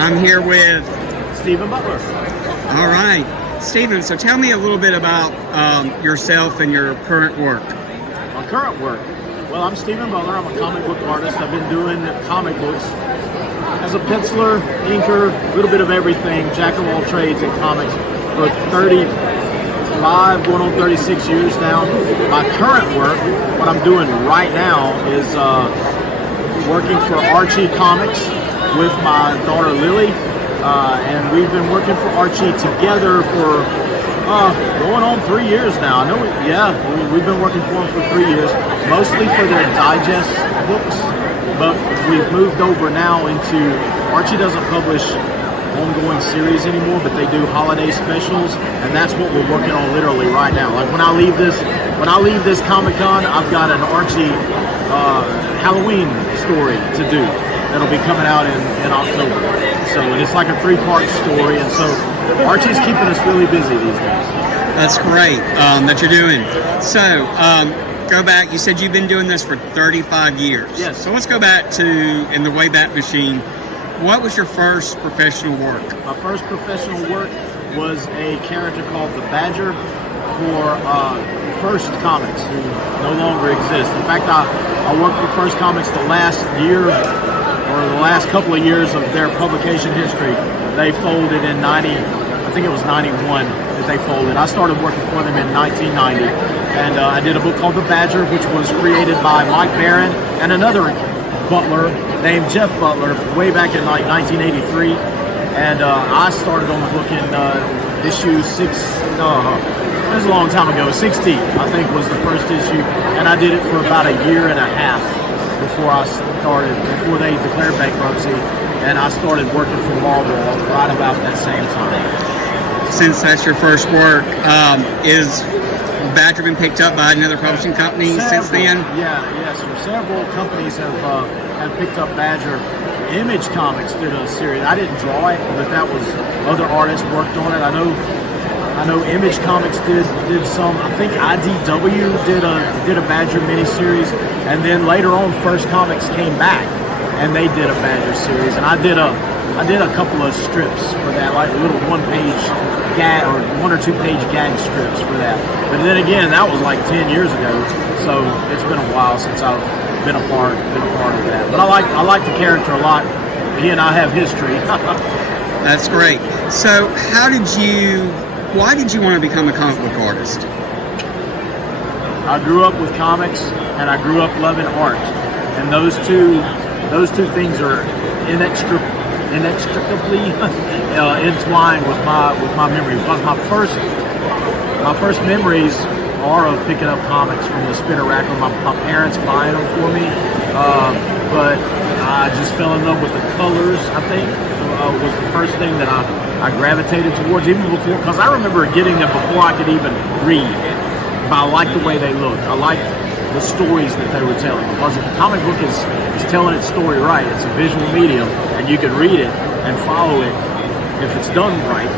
I'm here with Steven Butler. All right, Steven, so tell me a little bit about yourself and your current work. My current work? Well, I'm Steven Butler. I'm a comic book artist. I've been doing comic books as a penciler, inker, a little bit of everything, jack of all trades in comics for 35, going on 36 years now. My current work, what I'm doing right now is working for Archie Comics with my daughter Lily. And we've been working for Archie together for going on 3 years now. We've been working for them for 3 years, mostly for their digest books, but we've moved over now into, Archie doesn't publish ongoing series anymore, but they do holiday specials, and that's what we're working on literally right now. Like when I leave this Comic-Con, I've got an Archie Halloween story to do that'll be coming out in October. So it's like a 3-part story, and so Archie's keeping us really busy these days. That's great that you're doing. So go back, you said you've been doing this for 35 years. Yes. So let's go back to, in the Wayback Machine, what was your first professional work? My first professional work was a character called the Badger for First Comics, who no longer exists. In fact, I worked for First Comics the last year, or the last couple of years of their publication history. They folded in 90, I think it was 91 that they folded. I started working for them in 1990, and I did a book called The Badger, which was created by Mike Barron and another Butler named Jeff Butler way back in like 1983. And I started on the book in issue 6, it was a long time ago, 16, I think was the first issue, and I did it for about a year and a half before they declared bankruptcy, and I started working for Marvel right about that same time. Since that's your first work, is Badger been picked up by another publishing company since then? Yes. Several companies have picked up Badger. Image Comics did a series. I didn't draw it, but that was other artists worked on it. I know Image Comics did some. I think IDW did a Badger miniseries, and then later on, First Comics came back and they did a Badger series, and I did a couple of strips for that, like little 1-page gag or 1 or 2-page gag strips for that. But then again, that was like 10 years ago, so it's been a while since I've been a part of that. But I like the character a lot. He and I have history. That's great. So why did you want to become a comic book artist? I grew up with comics, and I grew up loving art, and those two things are inextricably entwined with my memory. Because my first memories are of picking up comics from the spinner rack, or my parents buying them for me. But I just fell in love with the colors. I think was the first thing that I gravitated towards, even before, because I remember getting them before I could even read. But I liked the way they looked. I liked the stories that they were telling. Because if a comic book is telling its story right, it's a visual medium, and you can read it and follow it if it's done right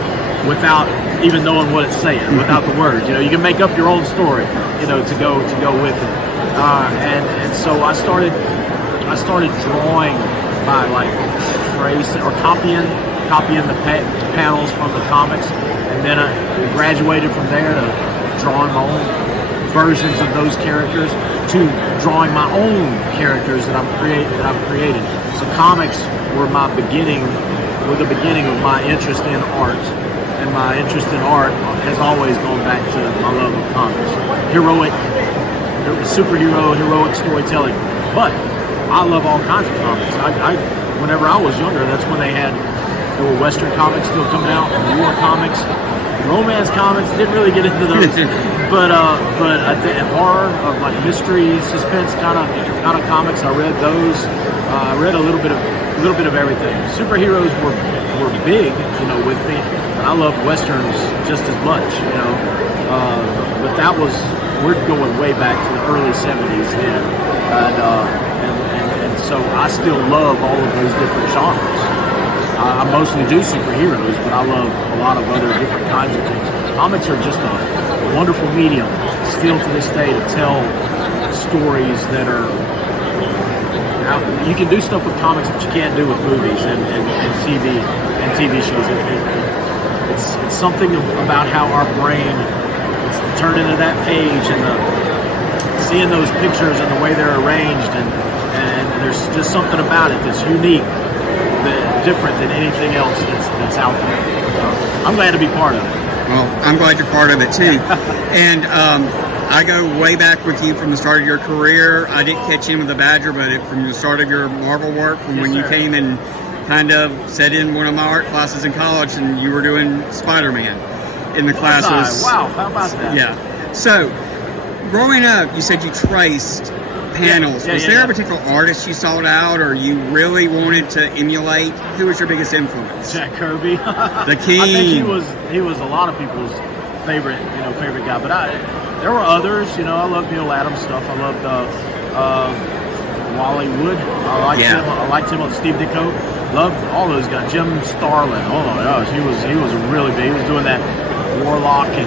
without even knowing what it's saying, without the words. You can make up your own story, to go with it. And so I started drawing by like tracing or copying the panels from the comics, and then I graduated from there to drawing my own versions of those characters to drawing my own characters that I've created. So comics were the beginning of my interest in art, and my interest in art has always gone back to my love of comics, heroic storytelling. But I love all kinds of comics. Whenever I was younger, that's when there were Western comics still coming out, war comics, romance comics. Didn't really get into those, but I did horror, of like mystery, suspense kind of comics. I read those. I read a little bit of everything. Superheroes were big, with me, and I loved westerns just as much, But we're going way back to the early '70s then, and so I still love all of those different genres. I mostly do superheroes, but I love a lot of other different kinds of things. Comics are just a wonderful medium, still to this day, to tell stories that are you can do stuff with comics that you can't do with movies and TV shows. It's something about how our brain is turned into that page, and seeing those pictures and the way they're arranged, and there's just something about it that's unique, different than anything else that's out there. So I'm glad to be part of it. Well, I'm glad you're part of it too. And I go way back with you from the start of your career. I didn't catch in with the Badger, but from the start of your Marvel work, from when you came and kind of sat in one of my art classes in college, and you were doing Spider-Man in the classes. Wow, how about that? Yeah. So, growing up, you said you traced panels. Was there a particular artist you sought out, or you really wanted to emulate? Who was your biggest influence? Jack Kirby. The King. I think he was a lot of people's favorite guy. But there were others. I loved Neil Adams stuff. I loved Wally Wood. I liked him on Steve Ditko. Loved all those guys. Jim Starlin. Oh my gosh, he was really big. He was doing that Warlock and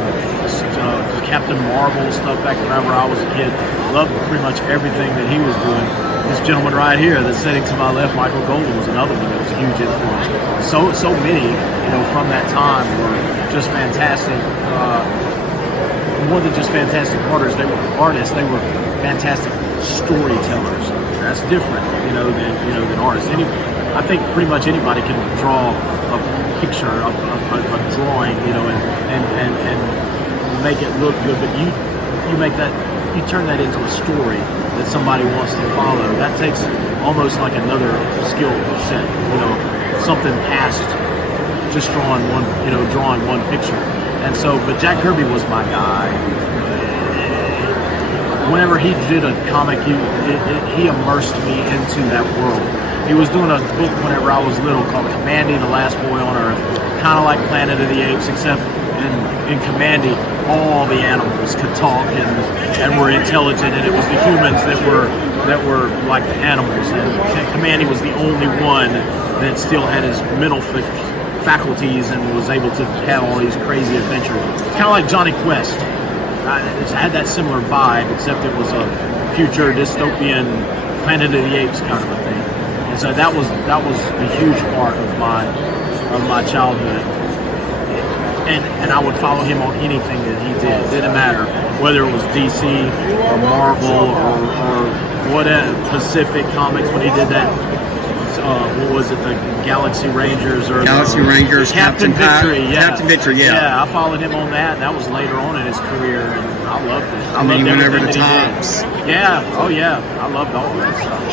Captain Marvel stuff back whenever I was a kid. Loved pretty much everything that he was doing. This gentleman right here that's sitting to my left, Michael Golden, was another one that was a huge influence. So many, from that time were just fantastic. More than just fantastic artists, they were fantastic storytellers. That's different, than artists. I think pretty much anybody can draw a picture, a drawing, and make it look good. But you turn that into a story that somebody wants to follow. That takes almost like another skill set, something past just drawing one picture. And so, but Jack Kirby was my guy. Whenever he did a comic, he immersed me into that world. He was doing a book whenever I was little called Commandy, the Last Boy on Earth, kind of like Planet of the Apes, except in Commandy, all the animals could talk and were intelligent, and it was the humans that were like the animals. And Commandy was the only one that still had his mental faculties and was able to have all these crazy adventures. It's kind of like Johnny Quest. It had that similar vibe, except it was a future dystopian Planet of the Apes kind of a thing. And so that was a huge part of my childhood. And I would follow him on anything that he did. It didn't matter whether it was DC or Marvel or whatever, Pacific Comics when he did that. What was it, the Galaxy Rangers or Captain Victory? Captain Victory, yeah. I followed him on that. That was later on in his career, and I loved it. I loved everything over the tops. Yeah, oh yeah, I loved all that stuff.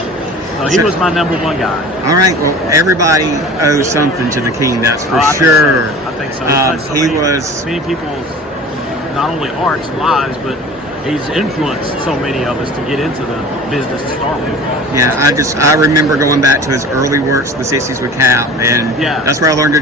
So he was my number one guy. All right, well, everybody owes something to the King, that's for sure. I think so. He was many people's not only hearts and lives, but he's influenced so many of us to get into the business to start with. Yeah, I remember going back to his early works in the 60s with Cap, and that's where I learned to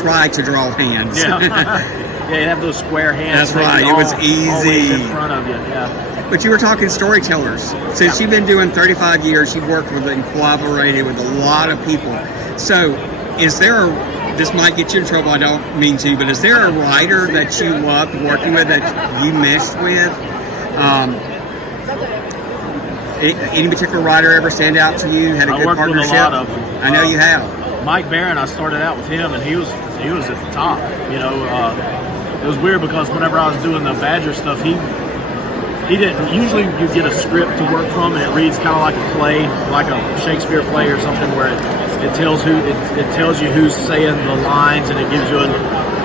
try to draw hands. Yeah, yeah, you have those square hands. That's right, it was easy. In front of you, yeah. But you were talking storytellers. Since you've been doing 35 years, you've worked with and collaborated with a lot of people. So is there this might get you in trouble, I don't mean to, but is there a writer that you loved working with that you meshed with? Any particular writer ever stand out to you? Had a good partnership? With a lot of them. I know you have. Mike Barron, I started out with him, and he was at the top. It was weird because whenever I was doing the Badger stuff, he didn't. Usually, you get a script to work from, and it reads kind of like a play, like a Shakespeare play or something, where it tells you who's saying the lines, and it gives you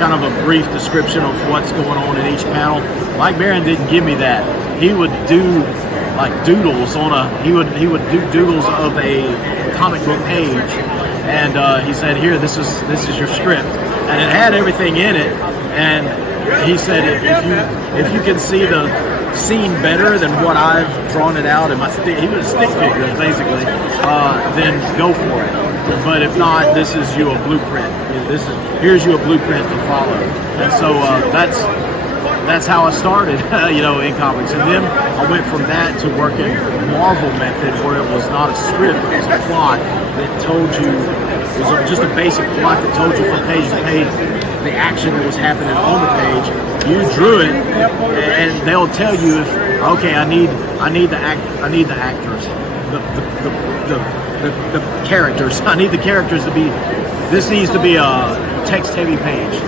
kind of a brief description of what's going on in each panel. Mike Barron didn't give me that. He would do like doodles he would do doodles of a comic book page, and he said, "Here, this is your script," and it had everything in it. And he said, if you can see the scene better than what I've drawn it out in my he was stick figures basically, then go for it. But if not, this is you a blueprint. Here's you a blueprint to follow. And so that's how I started, in comics. And then I went from that to working Marvel method, where it was not a script, it was a plot that told you, it was just a basic plot that told you from page to page the action that was happening on the page. You drew it, and they'll tell you if, okay, I need the actors. the characters. I need the characters to be. This needs to be a text-heavy page,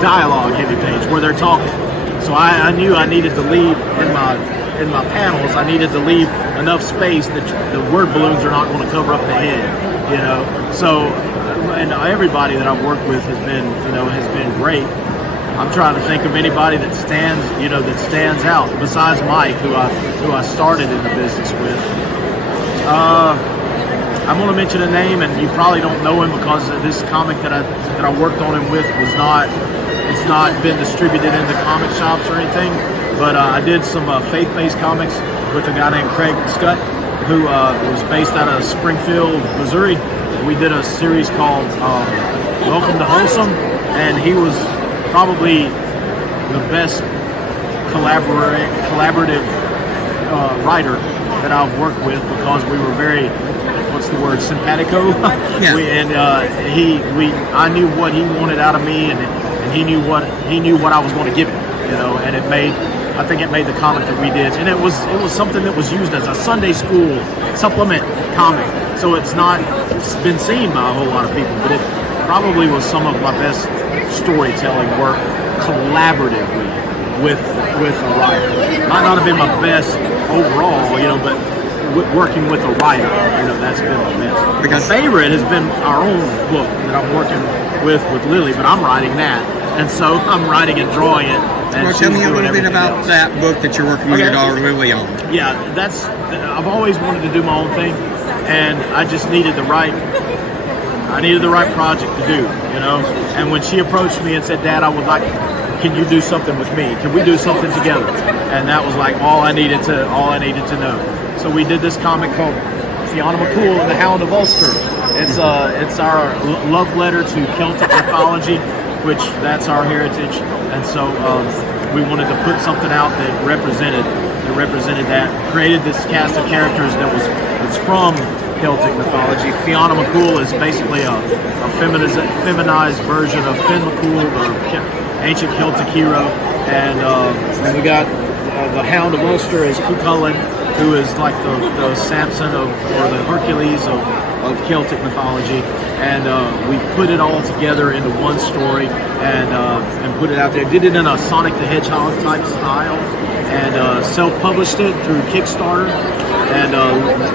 dialogue-heavy page where they're talking. So I knew I needed to leave in my panels. I needed to leave enough space that the word balloons are not going to cover up the head. You know, so and everybody that I've worked with has been great. I'm trying to think of anybody that stands out besides Mike, who I started in the business with. I'm going to mention a name, and you probably don't know him because this comic that I worked on him with it's not been distributed into comic shops or anything. But I did some faith-based comics with a guy named Craig Scott, who was based out of Springfield, Missouri. We did a series called Welcome to Wholesome, and he was probably the best collaborative writer that I've worked with because we were very, what's the word, simpatico. Yeah. I knew what he wanted out of me, and he knew what I was going to give him. You know, and I think it made the comic that we did, and it was something that was used as a Sunday school supplement comic. So it's been seen by a whole lot of people, but it probably was some of my best storytelling work collaboratively with a writer. Might not have been my best overall, you know, but working with a writer, you know, that's been my best. Because my favorite has been our own book that I'm working with Lily, but I'm writing that, and so I'm writing and drawing it. And well, tell me a little bit about that book that you're working with your daughter Lily on. Yeah, I've always wanted to do my own thing, and I just needed the right project to do, you know. And when she approached me and said, "Dad, can you do something with me? Can we do something together?" And that was like all I needed to know. So we did this comic called Fiona McCool and the Hound of Ulster. It's our love letter to Celtic mythology, which that's our heritage. And so we wanted to put something out that represented that. Created this cast of characters that's from Celtic mythology. Fiona McCool is basically a feminized version of Finn McCool, the ancient Celtic hero. And we got the Hound of Ulster is Cuchulainn, who is like the Samson or the Hercules of Celtic mythology. And we put it all together into one story and put it out there. Did it in a Sonic the Hedgehog type style, and self-published it through Kickstarter. And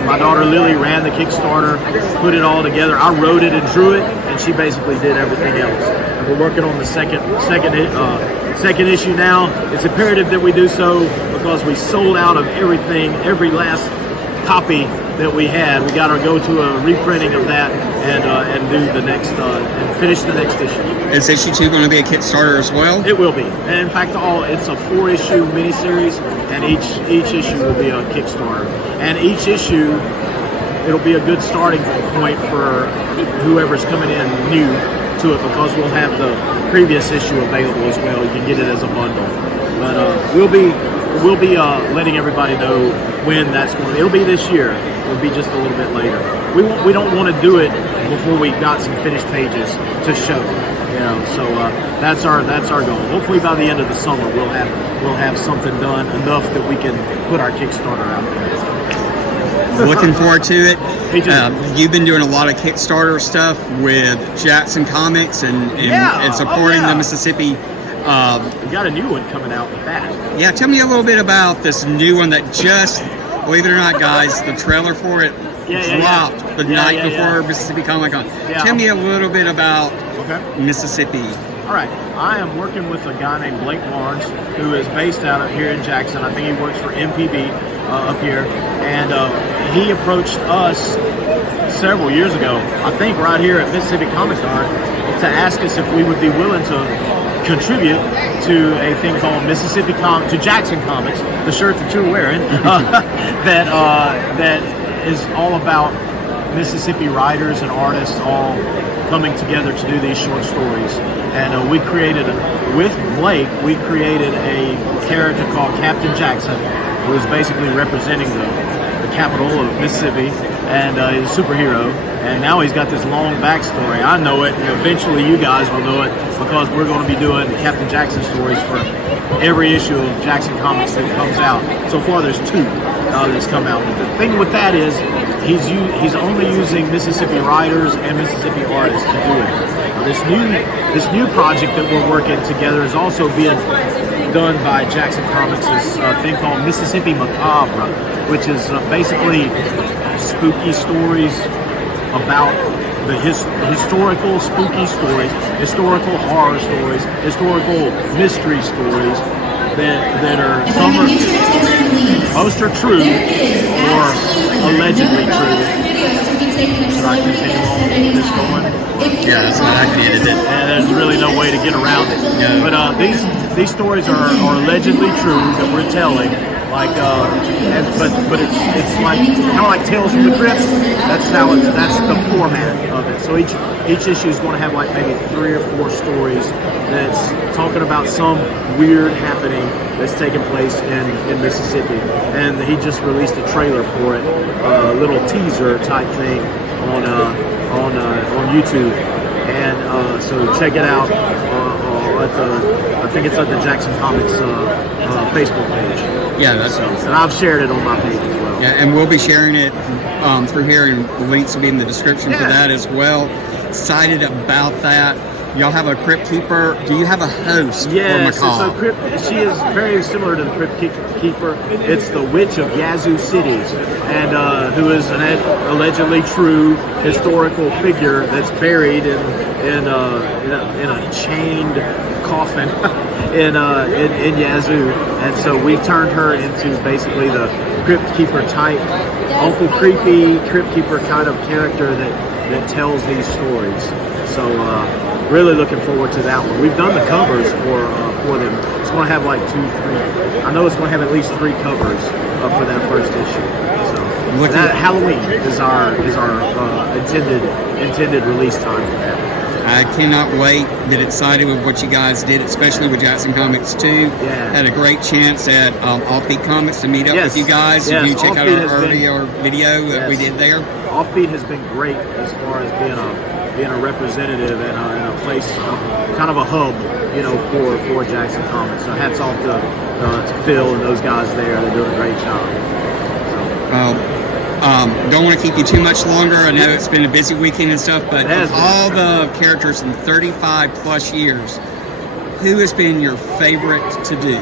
my daughter Lily ran the Kickstarter, put it all together. I wrote it and drew it, and she basically did everything else. And we're working on the second issue now. It's imperative that we do so because we sold out of everything, every last copy that we had. We got to go to a reprinting of that and do the next and finish the next issue. Is issue 2 going to be a Kickstarter as well? It will be. And in fact, it's a 4-issue miniseries, and each issue will be a Kickstarter. And each issue, it'll be a good starting point for whoever's coming in new to it, because we'll have the previous issue available as well. You can get it as a bundle. But we'll be letting everybody know when that's going to be. It'll be this year. It'll be just a little bit later. We don't want to do it before we got some finished pages to show. You know, so that's our goal. Hopefully by the end of the summer we'll have something done enough that we can put our Kickstarter out there. Looking forward to it. Me too. You've been doing a lot of Kickstarter stuff with Jackson Comics and supporting the Mississippi. We got a new one coming out with that. Yeah, tell me a little bit about this new one that just, believe it or not, guys, the trailer for it dropped the night before Mississippi Comic Con. Yeah. Tell me a little bit about Mississippi. All right, I am working with a guy named Blake Barnes, who is based out of here in Jackson. I think he works for MPB up here, and he approached us several years ago, I think right here at Mississippi Comic Con, to ask us if we would be willing to contribute to a thing called to Jackson Comics, the shirt that you're wearing, that is all about Mississippi writers and artists all coming together to do these short stories. And with Blake, we created a character called Captain Jackson, who is basically representing the capital of Mississippi. and he's a superhero. And now he's got this long backstory. I know it, and eventually you guys will know it because we're going to be doing Captain Jackson stories for every issue of Jackson Comics that comes out. So far, there's 2 that's come out. But the thing with that is he's only using Mississippi writers and Mississippi artists to do it. This new project that we're working together is also being done by Jackson Comics, this thing called Mississippi Macabre, which is basically spooky stories about the historical spooky stories, historical horror stories, historical mystery stories that are most are true or allegedly true. Should I continue on this going? Yeah, that's what I did. And there's really no way to get around it. No. But these stories are allegedly true that we're telling. Like, but it's like kind of like Tales from the Crypt. That's the format of it. So each issue is going to have like maybe 3 or 4 stories that's talking about some weird happening that's taking place in Mississippi. And he just released a trailer for it, a little teaser type thing on YouTube. And so check it out. I think it's at the Jackson Comics Facebook page. Yeah, that's and I've shared it on my page as well. Yeah, and we'll be sharing it through here, and the links will be in the description for that as well. Excited about that. Y'all have a Crypt Keeper. Do you have a host? Yes, for Macabre? she is very similar to the Crypt Keeper. It's the Witch of Yazoo City, and who is an allegedly true historical figure that's buried in a chained coffin in Yazoo. And so we've turned her into basically the Crypt Keeper type, Uncle Creepy Crypt Keeper kind of character that tells these stories. So really looking forward to that one. We've done the covers for them. It's going to have like 2, 3. I know it's going to have at least 3 covers for that first issue. So that Halloween is our intended release time for that. I cannot wait. Been excited with what you guys did, especially with Jackson Comics 2. Yeah. Had a great chance at Offbeat Comics to meet up with you guys. Yes. You check out our earlier video that we did there. Offbeat has been great as far as being a representative and a place, kind of a hub, for Jackson Comics. So hats off to Phil and those guys there. They're doing a great job. Don't want to keep you too much longer. I know it's been a busy weekend and stuff, but of all the characters in 35 plus years, who has been your favorite to do?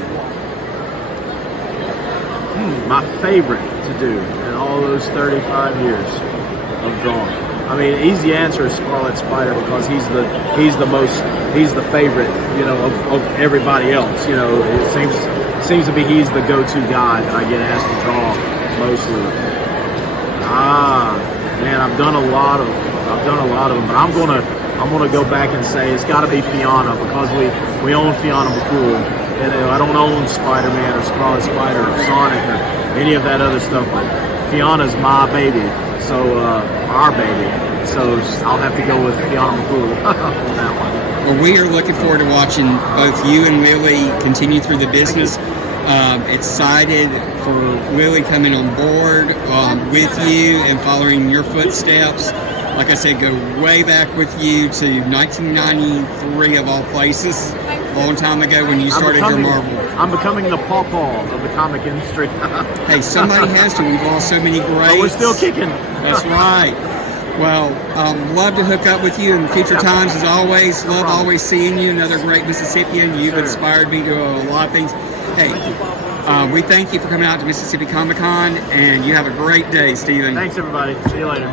My favorite to do in all those 35 years of drawing. I mean, easy answer is Scarlet Spider because he's the favorite, of everybody else. It seems to be he's the go-to guy that I get asked to draw mostly. Man, I've done a lot of them, but I'm gonna go back and say it's got to be Fiona because we own Fiona McCool. I don't own Spider-Man or Scarlet Spider or Sonic or any of that other stuff, but Fiona's my baby, so our baby. So I'll have to go with Fiona McCool on that one. Well, we are looking forward to watching both you and Lily continue through the business. Excited for Lily coming on board with you and following your footsteps. Like I said, go way back with you to 1993 of all places, a long time ago when you started your Marvel. I'm becoming the pawpaw of the comic industry. Hey, somebody has to. We've lost so many greats. But we're still kicking. That's right. Well, love to hook up with you in future times as always. Love always seeing you, another great Mississippian. You've inspired me to a lot of things. Hey, we thank you for coming out to Mississippi Comic Con, and you have a great day, Steven. Thanks, everybody. See you later.